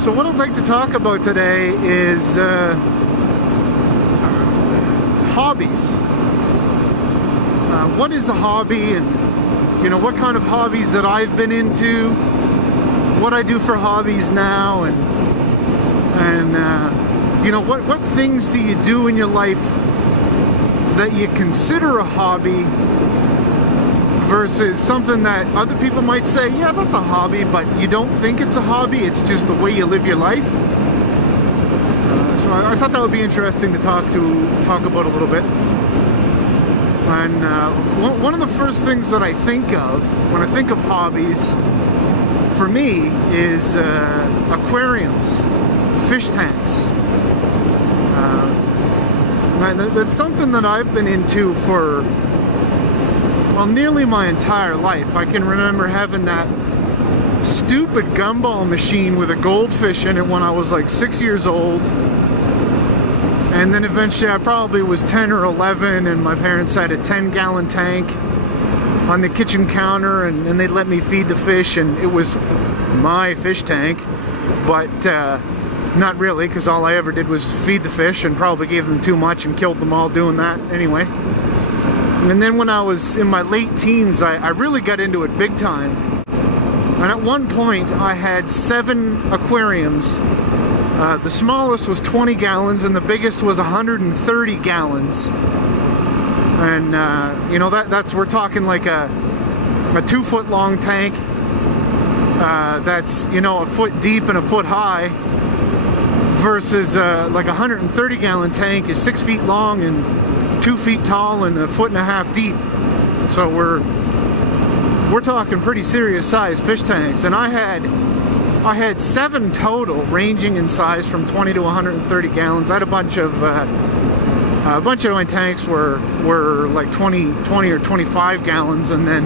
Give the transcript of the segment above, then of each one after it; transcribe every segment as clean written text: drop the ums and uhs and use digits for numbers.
So what I'd like to talk about today is hobbies. What is a hobby, and what kind of hobbies that I've been into, what I do for hobbies now, and what things do you do in your life that you consider a hobby versus something that other people might say, yeah, that's a hobby, but you don't think it's a hobby, it's just the way you live your life. So I thought that would be interesting to talk about a little bit. And one of the first things that I think of when I think of hobbies, for me, is aquariums, fish tanks. That's something that I've been into for, well, nearly my entire life. I can remember having that stupid gumball machine with a goldfish in it when I was like 6 years old. And then eventually I probably was 10 or 11, and my parents had a 10-gallon tank on the kitchen counter, and they'd let me feed the fish, and it was my fish tank. But not really, because all I ever did was feed the fish and probably gave them too much and killed them all doing that anyway. And then when I was in my late teens, I really got into it big time. And at one point, I had 7 aquariums. The smallest was 20 gallons, and the biggest was 130 gallons. And, that's, we're talking like a 2-foot long tank that's, a foot deep and a foot high, versus like a 130 gallon tank is 6 feet long and 2 feet tall and a foot and a half deep. So we're talking pretty serious size fish tanks. And I had 7 total, ranging in size from 20 to 130 gallons. I had a bunch of my tanks were like 20 or 25 gallons, and then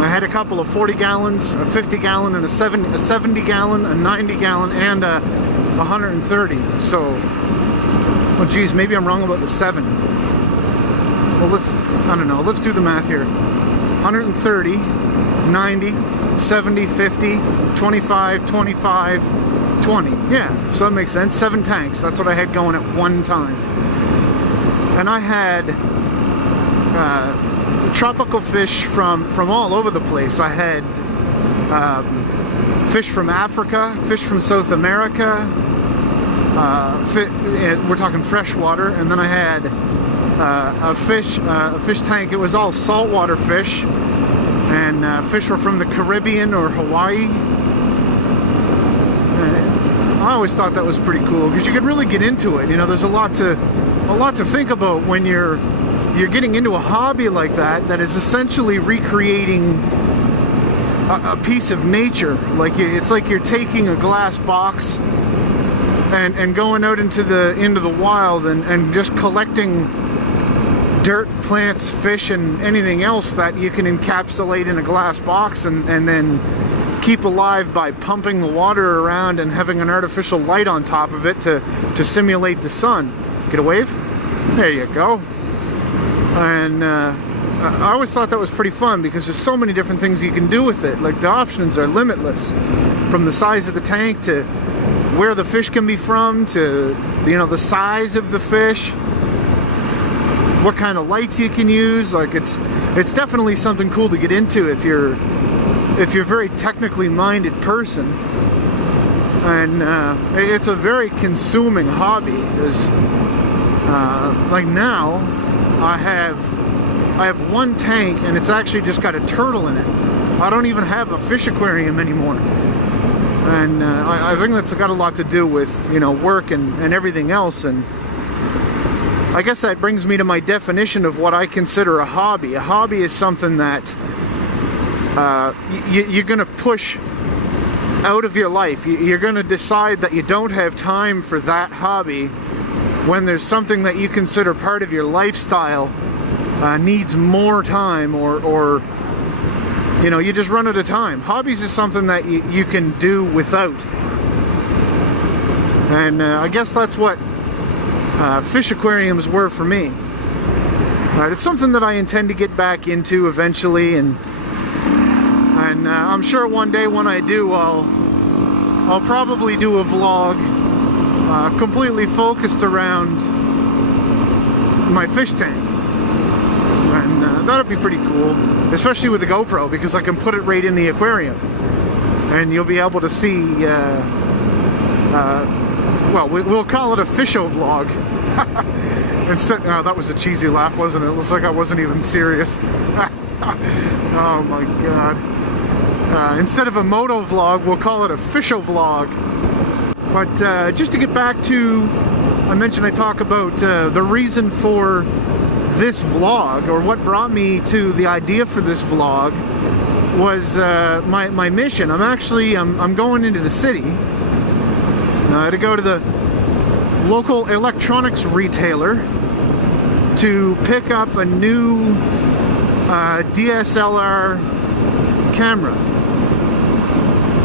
I had a couple of 40 gallons, a 50 gallon, and a 70 gallon, a 90 gallon, and a 130. So, well, geez, maybe I'm wrong about the 7. Well, let's do the math here. 130, 90, 70, 50, 25, 25, 20. Yeah, so that makes sense. 7 tanks. That's what I had going at one time. And I had tropical fish from all over the place. I had fish from Africa, fish from South America. We're talking freshwater. And then I had a fish tank. It was all saltwater fish. And fish were from the Caribbean or Hawaii. I always thought that was pretty cool because you could really get into it. There's a lot to think about when you're getting into a hobby like that is essentially recreating a piece of nature. Like it's like you're taking a glass box and going out into the wild and just collecting dirt, plants, fish, and anything else that you can encapsulate in a glass box and then keep alive by pumping the water around and having an artificial light on top of it to simulate the sun. Get a wave? There you go. And I always thought that was pretty fun because there's so many different things you can do with it. Like the options are limitless, from the size of the tank to where the fish can be from to the size of the fish, what kind of lights you can use. Like it's definitely something cool to get into if you're a very technically minded person. And it's a very consuming hobby because like now I have one tank and it's actually just got a turtle in it. I don't even have a fish aquarium anymore. And I think that's got a lot to do with work and everything else. And I guess that brings me to my definition of what I consider a hobby. A hobby is something that you're going to push out of your life. You're going to decide that you don't have time for that hobby when there's something that you consider part of your lifestyle needs more time, or you know, you just run out of time. Hobbies is something that you can do without. And I guess that's what fish aquariums were for me. It's something that I intend to get back into eventually, and I'm sure one day when I do, I'll probably do a vlog completely focused around my fish tank. And that'll be pretty cool, especially with the GoPro, because I can put it right in the aquarium and you'll be able to see well, we'll call it a fisho-vlog. Instead, oh, that was a cheesy laugh, wasn't it? It looks like I wasn't even serious. Oh my god. Instead of a motovlog, we'll call it a fisho-vlog. But just to get back to, I mentioned I talk about the reason for this vlog, or what brought me to the idea for this vlog, was my mission. I'm going into the city to go to the local electronics retailer to pick up a new DSLR camera.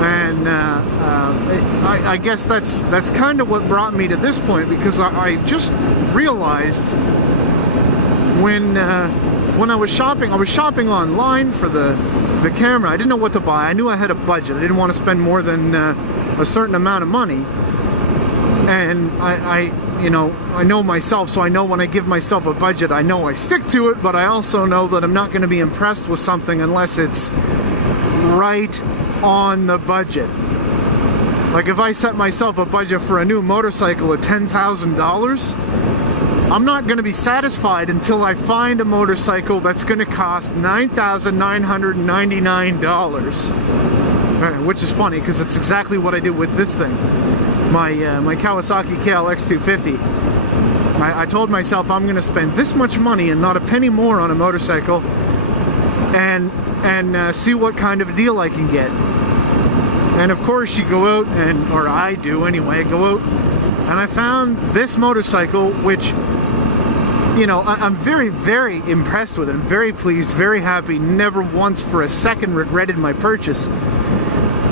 And I guess that's kind of what brought me to this point, because I just realized when I was shopping online for the camera. I didn't know what to buy. I knew I had a budget. I didn't want to spend more than a certain amount of money. And I know myself, so I know when I give myself a budget, I know I stick to it, but I also know that I'm not going to be impressed with something unless it's right on the budget. Like if I set myself a budget for a new motorcycle at $10,000, I'm not going to be satisfied until I find a motorcycle that's going to cost $9,999. Which is funny, because it's exactly what I did with this thing. My Kawasaki KLX 250. I told myself I'm going to spend this much money and not a penny more on a motorcycle, and see what kind of a deal I can get. And of course you go out or I do anyway, go out and I found this motorcycle, which, you know, I'm very, very impressed with it. I'm very pleased, very happy, never once for a second regretted my purchase.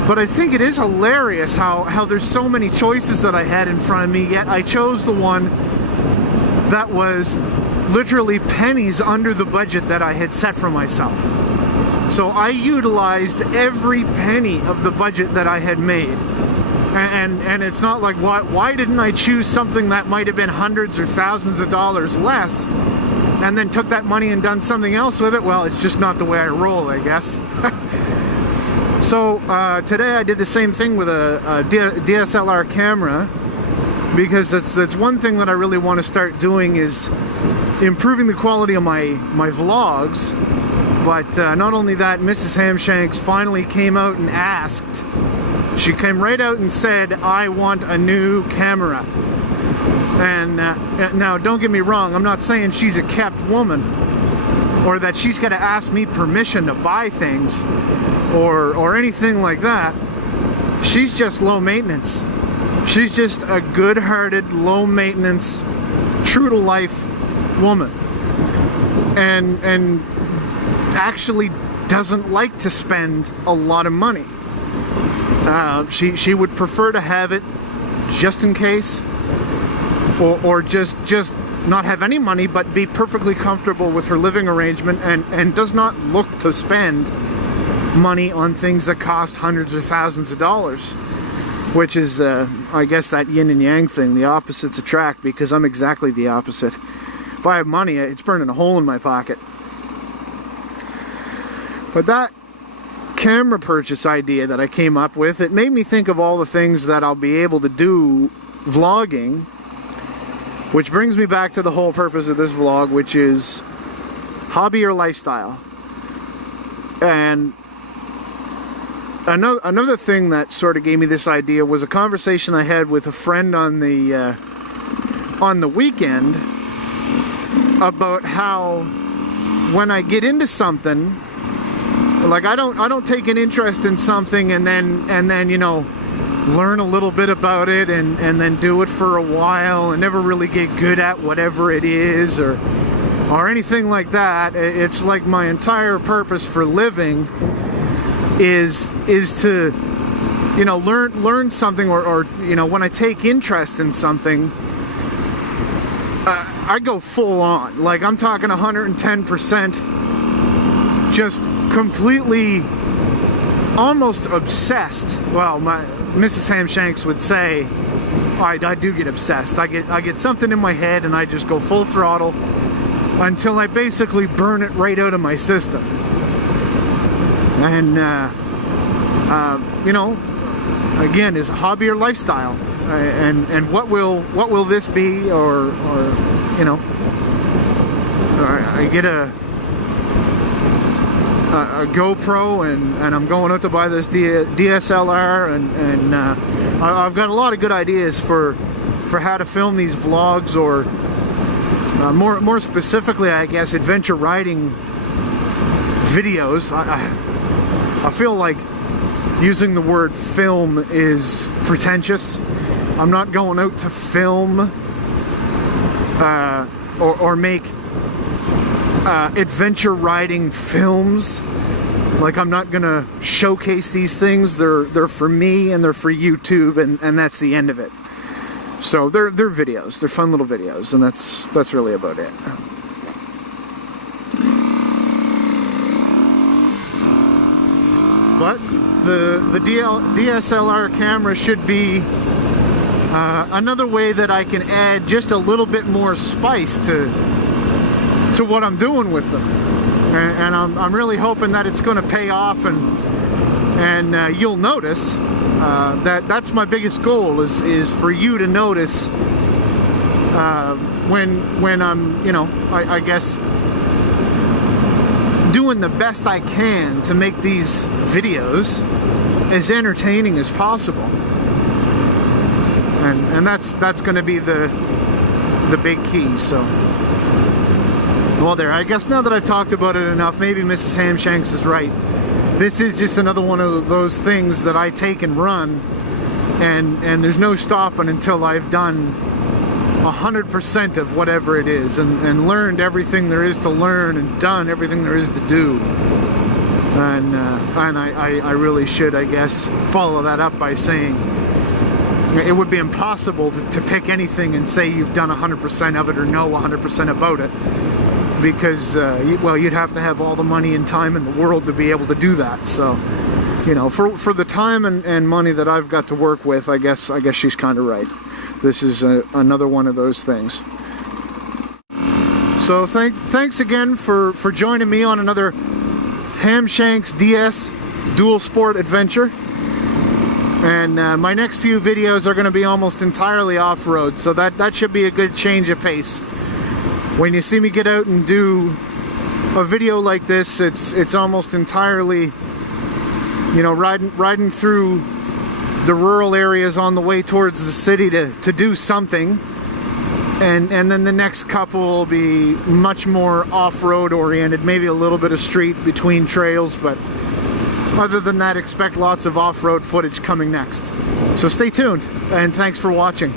But I think it is hilarious how there's so many choices that I had in front of me, yet I chose the one that was literally pennies under the budget that I had set for myself. So I utilized every penny of the budget that I had made. And it's not like, why didn't I choose something that might have been hundreds or thousands of dollars less and then took that money and done something else with it? Well, it's just not the way I roll, I guess. So today I did the same thing with a DSLR camera, because that's one thing that I really want to start doing, is improving the quality of my vlogs. But not only that, Mrs. Hamshanks finally came out and asked. She came right out and said, I want a new camera. And now, don't get me wrong, I'm not saying she's a kept woman, or that she's got to ask me permission to buy things, or anything like that. She's just low maintenance. She's just a good-hearted, low maintenance, true to life woman. And actually doesn't like to spend a lot of money. She would prefer to have it just in case, or just not have any money, but be perfectly comfortable with her living arrangement, and does not look to spend money on things that cost hundreds of thousands of dollars, which is I guess that yin and yang thing, the opposites attract, because I'm exactly the opposite. If I have money, it's burning a hole in my pocket. But that camera purchase idea that I came up with, it made me think of all the things that I'll be able to do vlogging, which brings me back to the whole purpose of this vlog, which is hobby or lifestyle. And another thing that sort of gave me this idea was a conversation I had with a friend on the weekend about how when I get into something, Like I don't take an interest in something and then you know, learn a little bit about it and then do it for a while and never really get good at whatever it is or anything like that. It's like my entire purpose for living is to, you know, learn something or you know, when I take interest in something, I go full on. Like I'm talking 110%, just completely, almost obsessed. Well, my Mrs. Hamshanks would say, I do get obsessed. I get something in my head and I just go full throttle until I basically burn it right out of my system. And you know, again, is a hobby or lifestyle, and what will this be, or you know, I get a GoPro and I'm going out to buy this DSLR and I've got a lot of good ideas for how to film these vlogs, or more specifically, I guess, adventure riding videos. I feel like using the word film is pretentious. I'm not going out to film or make adventure riding films. Like I'm not gonna showcase these things. They're for me and they're for YouTube, and that's the end of it. So they're videos. They're fun little videos, and that's really about it. But the DSLR camera should be another way that I can add just a little bit more spice to what I'm doing with them, and I'm really hoping that it's going to pay off, and you'll notice that's my biggest goal is for you to notice when I'm, you know, I guess doing the best I can to make these videos as entertaining as possible, and that's going to be the big key. So, well, there, I guess now that I've talked about it enough, maybe Mrs. Hamshanks is right. This is just another one of those things that I take and run, and there's no stopping until I've done 100% of whatever it is, and learned everything there is to learn, and done everything there is to do. And I really should, I guess, follow that up by saying it would be impossible to pick anything and say you've done 100% of it or know 100% about it, because well, you'd have to have all the money and time in the world to be able to do that. So, you know, for the time and money that I've got to work with, I guess she's kind of right. This is another one of those things. So thanks again for joining me on another Hamshanks DS DualSport adventure. And my next few videos are going to be almost entirely off-road, so that should be a good change of pace. When you see me get out and do a video like this, it's almost entirely, you know, riding through the rural areas on the way towards the city to do something, and then the next couple will be much more off-road oriented, maybe a little bit of street between trails, but other than that, expect lots of off-road footage coming next. So stay tuned, and thanks for watching.